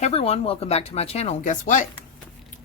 Hey everyone, welcome back to my channel. Guess what?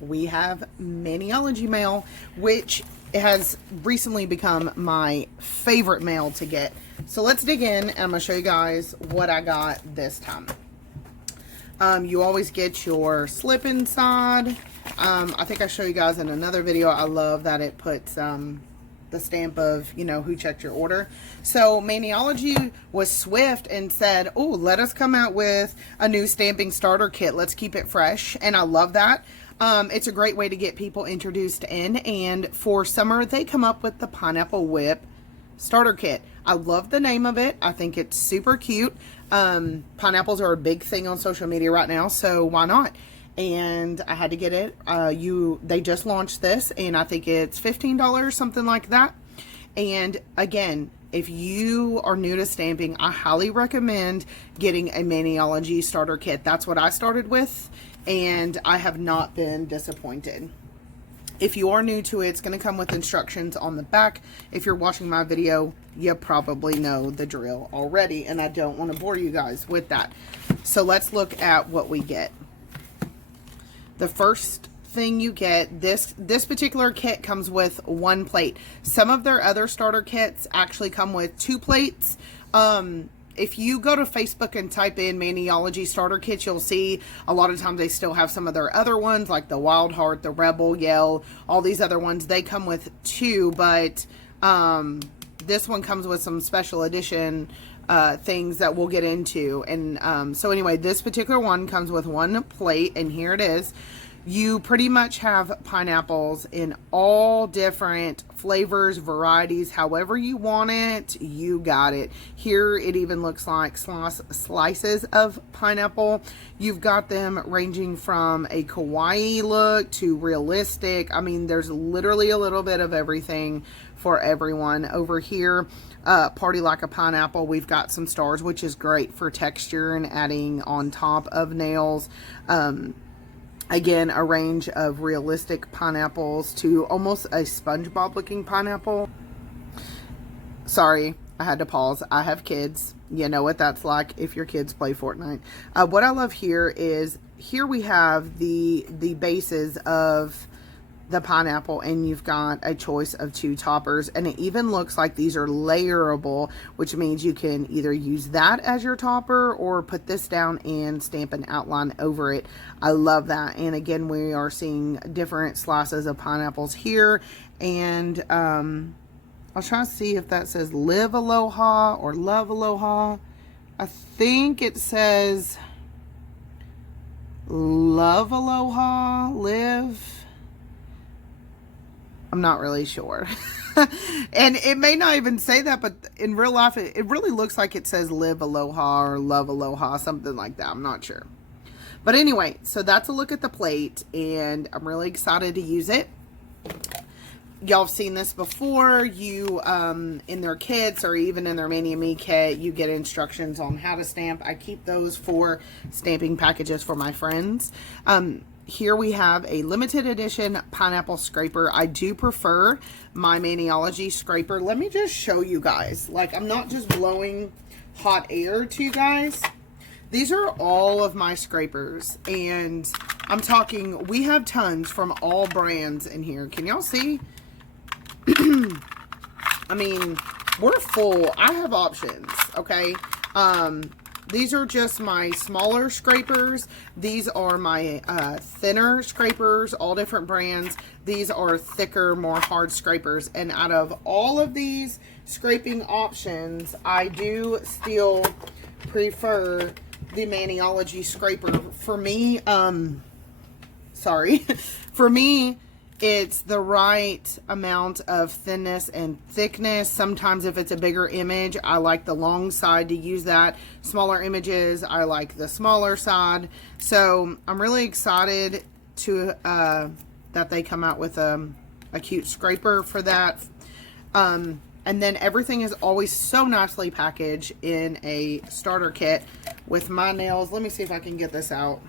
We have Maniology mail, which has recently become my favorite mail to get. So let's dig in and I'm going to show you guys what I got this time. You always get your slip inside. I think I showed you guys in another video. I love that it puts the stamp of, you know, who checked your order. So Maniology was swift and said, oh, let us come out with a new stamping starter kit. Let's keep it fresh. And I love that. It's a great way to get people introduced in. And for summer, they come up with the Pineapple Whip starter kit. I love the name of it. I think it's super cute. Pineapples are a big thing on social media right now, so why not? And I had to get it. They just launched this, and I think it's $15, something like that. And again, if you are new to stamping, I highly recommend getting a Maniology starter kit. That's what I started with, and I have not been disappointed. If you are new to it, it's going to come with instructions on the back. If you're watching my video, you probably know the drill already, and I don't want to bore you guys with that. So let's look at what we get. The first thing you get, this particular kit comes with one plate. Some of their other starter kits actually come with 2 plates. If you go to Facebook and type in Maniology starter kits, you'll see a lot of times they still have some of their other ones, like the Wild Heart, the Rebel Yell, all these other ones. They come with 2, but this one comes with some special edition things that we'll get into. And so anyway, this particular one comes with 1 plate, and here it is. You pretty much have pineapples in all different flavors, varieties, however you want it, you got it. Here it even looks like slices of pineapple. You've got them ranging from a kawaii look to realistic. I mean, there's literally a little bit of everything for everyone. Over here, Party Like a Pineapple, we've got some stars, which is great for texture and adding on top of nails. Again, a range of realistic pineapples to almost a SpongeBob looking pineapple. Sorry, I had to pause. I have kids. You know what that's like if your kids play Fortnite. What I love here is, here we have the bases of the pineapple, and you've got a choice of 2 toppers, and it even looks like these are layerable, which means you can either use that as your topper or put this down and stamp an outline over it. I love that. And again, we are seeing different slices of pineapples here, and I'll try to see if that says Live Aloha or Love Aloha. I think it says Love Aloha, Live. I'm not really sure. And it may not even say that, but in real life, it really looks like it says Live Aloha or Love Aloha, something like that. I'm not sure. But anyway, so that's a look at the plate, and I'm really excited to use it. Y'all have seen this before. You, in their kits or even in their Mani and Me kit, you get instructions on how to stamp. I keep those for stamping packages for my friends. Here we have a limited edition pineapple scraper. I do prefer my Maniology scraper. Let me just show you guys. Like, I'm not just blowing hot air to you guys. These are all of my scrapers, and I'm talking, we have tons from all brands in here. Can y'all see? I mean, we're full. I have options, okay? These are just my smaller scrapers. These are my thinner scrapers, all different brands. These are thicker, more hard scrapers. And out of all of these scraping options, I do still prefer the Maniology scraper. For me, for me, it's the right amount of thinness and thickness. Sometimes if it's a bigger image, I like the long side to use that. Smaller images, I like the smaller side. So I'm really excited to that they come out with a cute scraper for that. And then everything is always so nicely packaged in a starter kit with my nails. Let me see if I can get this out.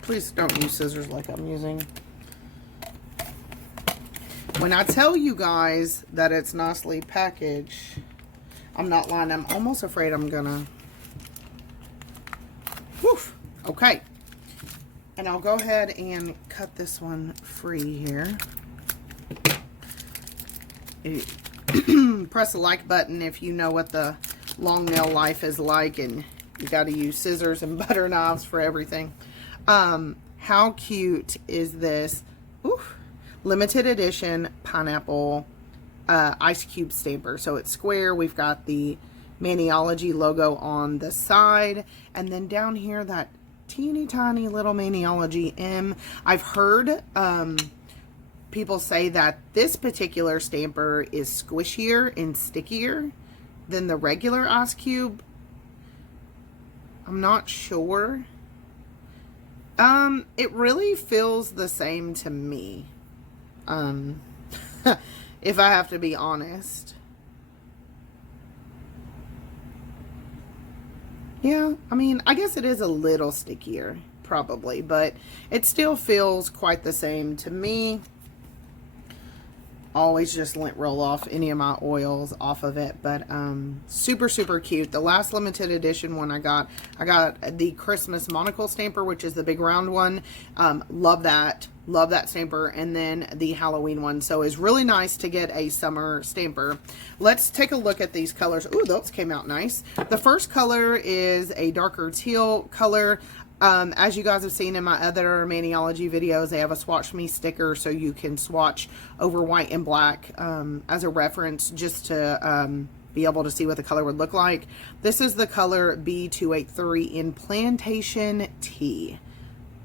Please don't use scissors like I'm using. When I tell you guys that it's nicely packaged, I'm not lying. I'm almost afraid I'm gonna Whew. Okay. And I'll go ahead and cut this one free here. Press the like button if you know what the long nail life is like and you got to use scissors and butter knives for everything. How cute is this? Oof. Limited edition pineapple ice cube stamper. So it's square. We've got the Maniology logo on the side, and then down here that teeny tiny little Maniology M. I've heard people say that this particular stamper is squishier and stickier than the regular ice cube. I'm not sure. It really feels the same to me. If I have to be honest. Yeah, I mean, I guess it is a little stickier, probably, but it still feels quite the same to me. Always just lint roll off any of my oils off of it, but super, super cute. The last limited edition one I got the Christmas monocle stamper, which is the big round one. Love that stamper, and then the Halloween one. So it's really nice to get a summer stamper. Let's take a look at these colors. Ooh, those came out nice. The first color is a darker teal color. As you guys have seen in my other Maniology videos, they have a Swatch Me sticker, so you can swatch over white and black as a reference, just to be able to see what the color would look like. This is the color B283 in Plantation Tea.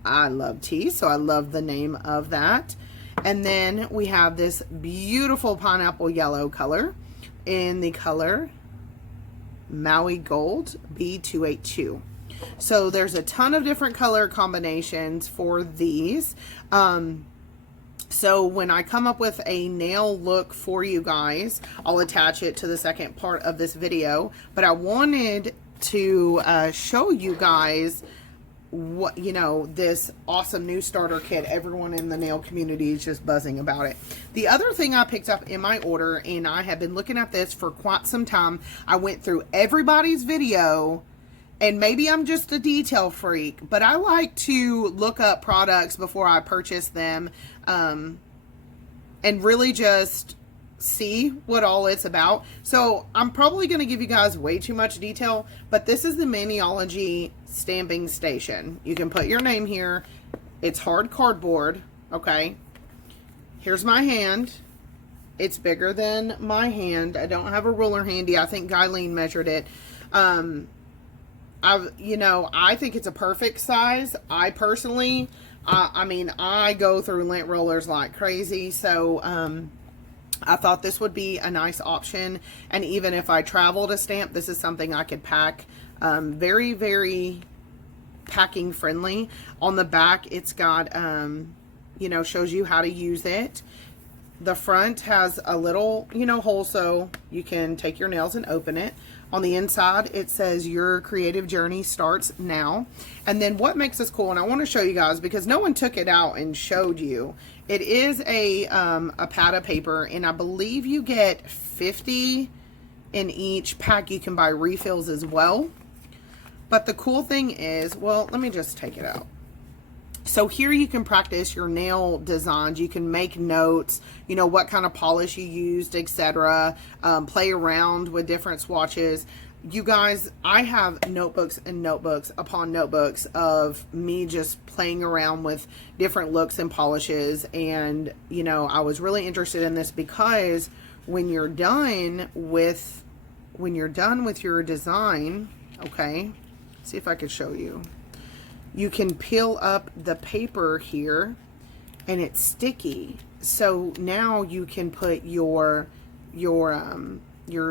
I love tea, so I love the name of that. And then we have this beautiful pineapple yellow color in the color Maui Gold B282. So there's a ton of different color combinations for these. So when I come up with a nail look for you guys, I'll attach it to the second part of this video. But I wanted to show you guys what, you know, this awesome new starter kit. Everyone in the nail community is just buzzing about it. The other thing I picked up in my order, and I have been looking at this for quite some time, I went through everybody's video. And maybe I'm just a detail freak, but I like to look up products before I purchase them, and really just see what all it's about. So I'm probably going to give you guys way too much detail, but this is the Maniology stamping station. You can put your name here. It's hard cardboard, okay? Here's my hand. It's bigger than my hand. I don't have a ruler handy. I think Guyleen measured it. I think it's a perfect size. I personally, I mean, I go through lint rollers like crazy. So, I thought this would be a nice option. And even if I travel to stamp, this is something I could pack. Very, very packing friendly. On the back, it's got, shows you how to use it. The front has a little, hole so you can take your nails and open it. On the inside, it says your creative journey starts now. And then what makes this cool, and I want to show you guys because no one took it out and showed you. It is a pad of paper, and I believe you get 50 in each pack. You can buy refills as well. But the cool thing is, well, let me just take it out. So here you can practice your nail designs. You can make notes, what kind of polish you used, etc. Play around with different swatches. You guys, I have notebooks and notebooks upon notebooks of me just playing around with different looks and polishes. And, I was really interested in this because when you're done with your design, okay, see if I could show you. You can peel up the paper here and it's sticky. So now you can put your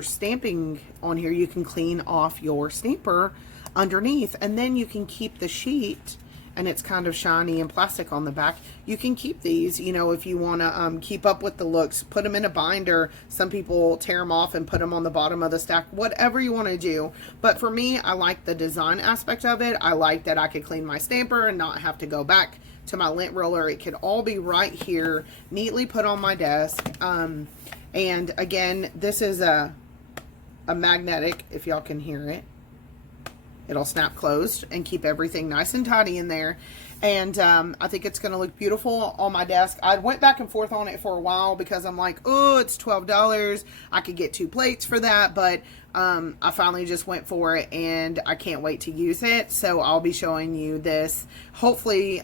stamping on here. You can clean off your stamper underneath, and then you can keep the sheet, and it's kind of shiny and plastic on the back. You can keep these, if you want to keep up with the looks, put them in a binder. Some people tear them off and put them on the bottom of the stack, whatever you want to do. But for me, I like the design aspect of it. I like that I could clean my stamper and not have to go back to my lint roller. It could all be right here, neatly put on my desk. And again, this is a magnetic, if y'all can hear it. It'll snap closed and keep everything nice and tidy in there. And I think it's going to look beautiful on my desk. I went back and forth on it for a while because I'm like, oh, it's $12. I could get 2 plates for that. But I finally just went for it, and I can't wait to use it. So I'll be showing you this. Hopefully,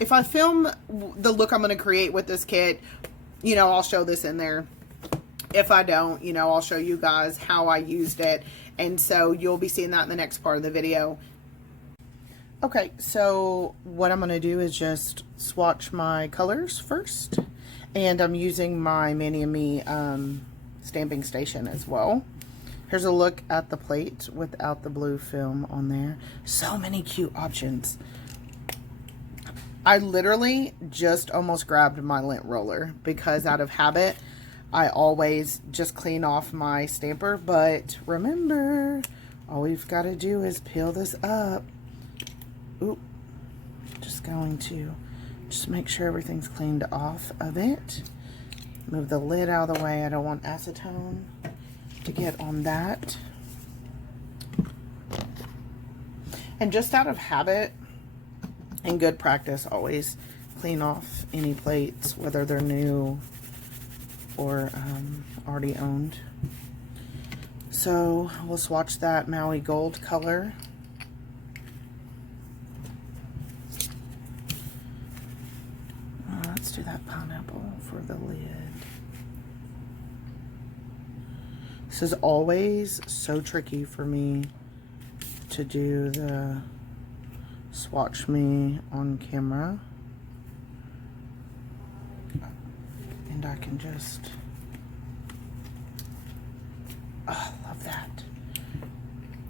if I film the look I'm going to create with this kit, you know, I'll show this in there. If I don't, you know, I'll show you guys how I used it. And so you'll be seeing that in the next part of the video. Okay, so what I'm going to do is just swatch my colors first. And I'm using my Maniology stamping station as well. Here's a look at the plate without the blue film on there. So many cute options. I literally just almost grabbed my lint roller because out of habit, I always just clean off my stamper. But remember, all we've got to do is peel this up. Oop, just going to just make sure everything's cleaned off of it. Move the lid out of the way. I don't want acetone to get on that. And just out of habit and good practice, always clean off any plates, whether they're new or already owned. So we'll swatch that Maui Gold color. Let's do that pineapple for the lid. This is always so tricky for me to do the swatch me on camera. And I can just, oh, love that.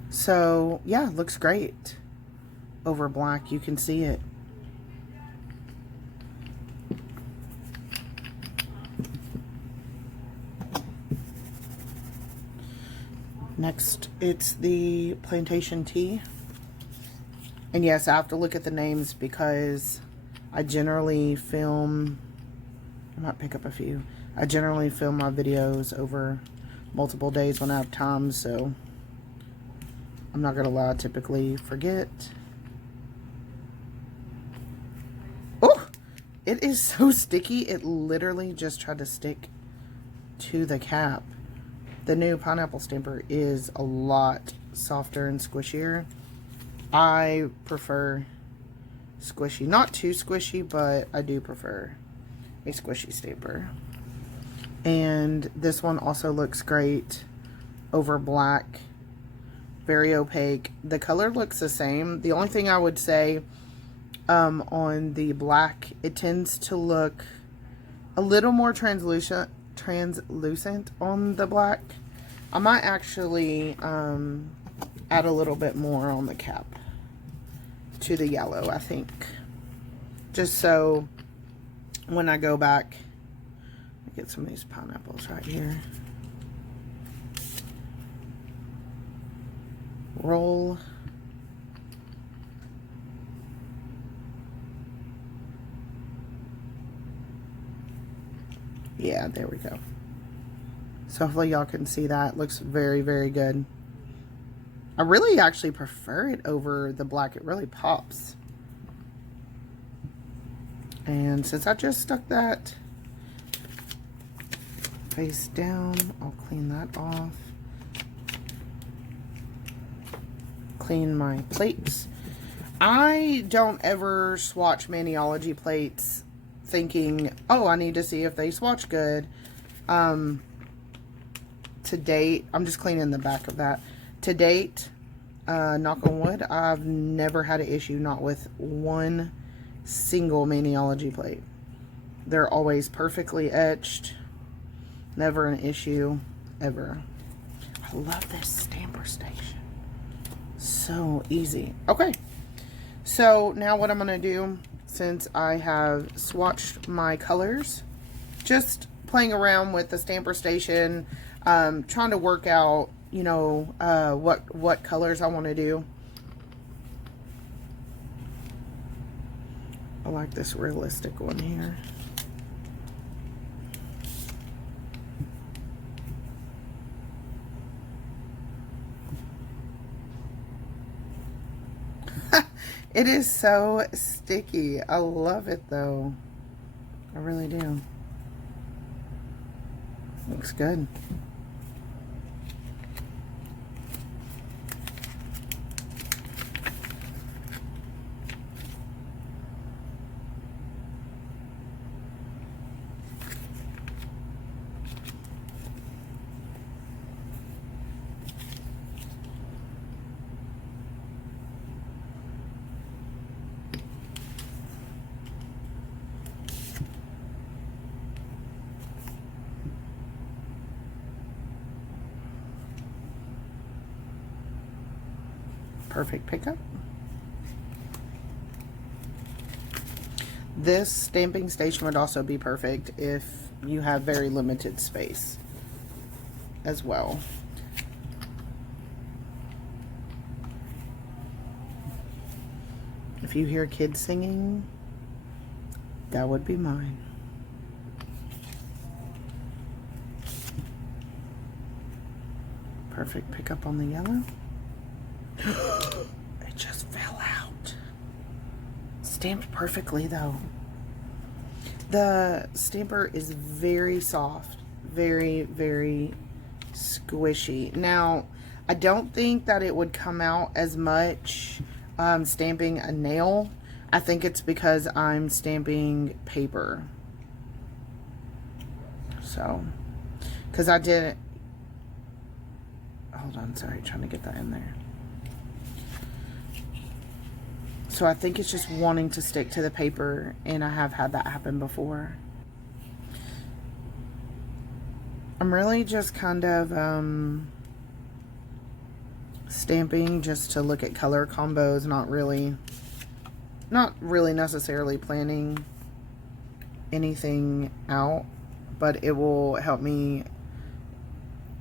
So yeah, looks great over black. You can see it. Next, it's the Plantation Tea. And yes, I have to look at the names because I generally film, I might pick up a few. I generally film my videos over multiple days when I have time, so I'm not going to lie, I typically forget. Oh, it is so sticky. It literally just tried to stick to the cap. The new pineapple stamper is a lot softer and squishier. I prefer squishy. Not too squishy, but I do prefer a squishy stamper. And this one also looks great over black. Very opaque. The color looks the same. The only thing I would say on the black, it tends to look a little more translucent on the black. I might actually add a little bit more on the cap to the yellow, I think, just so when I go back, get some of these pineapples right here, roll, yeah, there we go. So hopefully y'all can see that. It looks very, very good. I really actually prefer it over the black. It really pops. And since I just stuck that face down, I'll clean that off. Clean my plates. I don't ever swatch Maniology plates thinking, oh, I need to see if they swatch good. To date, I'm just cleaning the back of that. To date, knock on wood, I've never had an issue, not with one single Maniology plate. They're always perfectly etched. Never an issue, ever. I love this stamper station. So easy. Okay, so now what I'm going to do, since I have swatched my colors, just playing around with the stamper station, trying to work out, you know, what colors I want to do. I like this realistic one here. It is so sticky. I love it though. I really do. Looks good. Perfect pickup. This stamping station would also be perfect if you have very limited space as well. If you hear kids singing, that would be mine. Perfect pickup on the yellow. It just fell out. Stamped perfectly though. The stamper is very soft, very, very squishy. Now, I don't think that it would come out as much stamping a nail. I think it's because I'm stamping paper. So, because I did, hold on, sorry, trying to get that in there. So I think it's just wanting to stick to the paper, and I have had that happen before. I'm really just kind of stamping just to look at color combos, not really necessarily planning anything out, but it will help me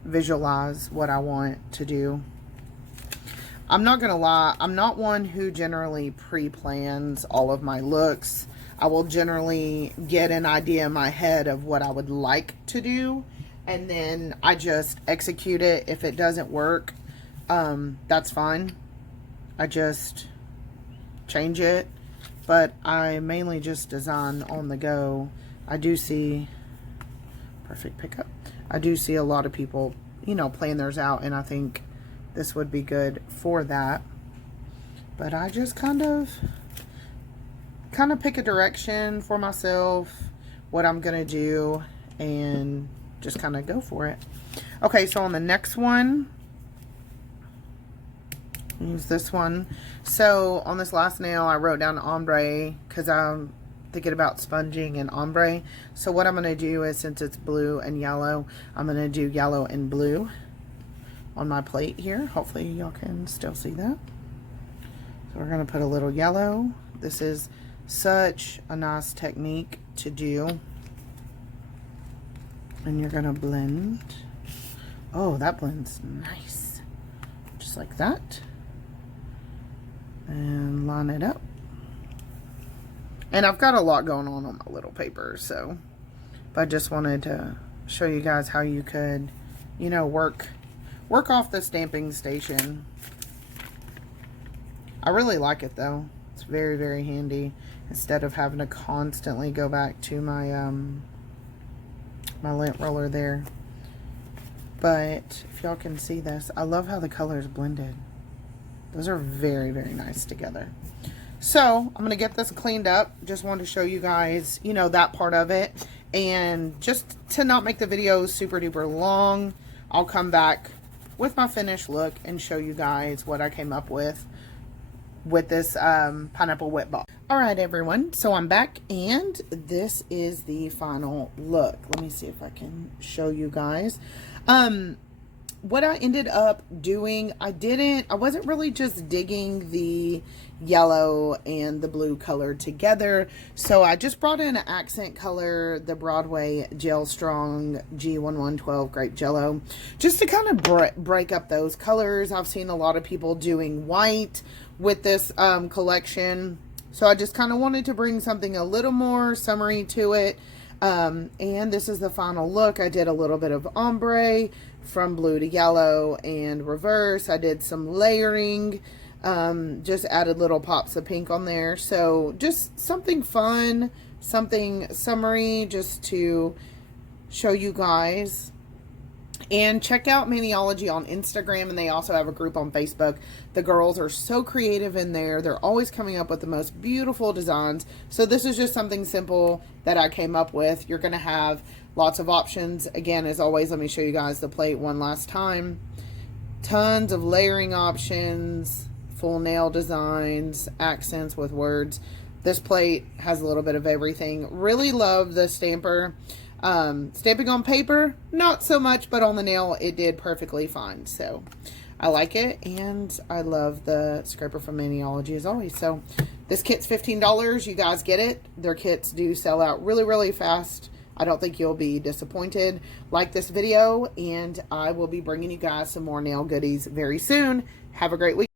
visualize what I want to do. I'm not gonna lie, I'm not one who generally pre-plans all of my looks. I will generally get an idea in my head of what I would like to do, and then I just execute it. If it doesn't work, that's fine. I just change it, but I mainly just design on the go. I do see, perfect pickup. I do see a lot of people, you know, plan theirs out, and I think this would be good for that. But I just kind of pick a direction for myself, what I'm gonna do, and just kind of go for it. Okay, so on the next one, use this one. So on this last nail, I wrote down ombre because I'm thinking about sponging and ombre. So what I'm gonna do is, since it's blue and yellow, I'm gonna do yellow and blue on my plate here. Hopefully y'all can still see that. So we're going to put a little yellow. This is such a nice technique to do. And you're going to blend. Oh, that blends nice. Just like that. And line it up. And I've got a lot going on my little paper, so but I just wanted to show you guys how you could, you know, work off the stamping station. I really like it though. It's very, very handy instead of having to constantly go back to my my lint roller there. But if y'all can see this, I love how the colors blended. Those are very, very nice together. So I'm gonna get this cleaned up. Just wanted to show you guys, you know, that part of it. And just to not make the video super duper long, I'll come back with my finished look and show you guys what I came up with this pineapple whip ball. All right, everyone, so I'm back, and this is the final look. Let me see if I can show you guys. What I ended up doing, I wasn't really just digging the yellow and the blue color together. So I just brought in an accent color, the Broadway Gel Strong G1112 Grape Jello, just to kind of break up those colors. I've seen a lot of people doing white with this collection. So I just kind of wanted to bring something a little more summery to it. And this is the final look. I did a little bit of ombre from blue to yellow and reverse. I did some layering Just added little pops of pink on there. So just something fun, something summery, just to show you guys. And check out Maniology on Instagram, and they also have a group on Facebook. The girls are so creative in there. They're always coming up with the most beautiful designs. So this is just something simple that I came up with. You're going to have lots of options. Again, as always, let me show you guys the plate one last time. Tons of layering options, full nail designs, accents with words. This plate has a little bit of everything. Really love the stamper. Stamping on paper, not so much, but on the nail, it did perfectly fine. So I like it, and I love the scraper from Maniology as always. So this kit's $15. You guys get it. Their kits do sell out really, really fast. I don't think you'll be disappointed. Like this video, and I will be bringing you guys some more nail goodies very soon. Have a great week.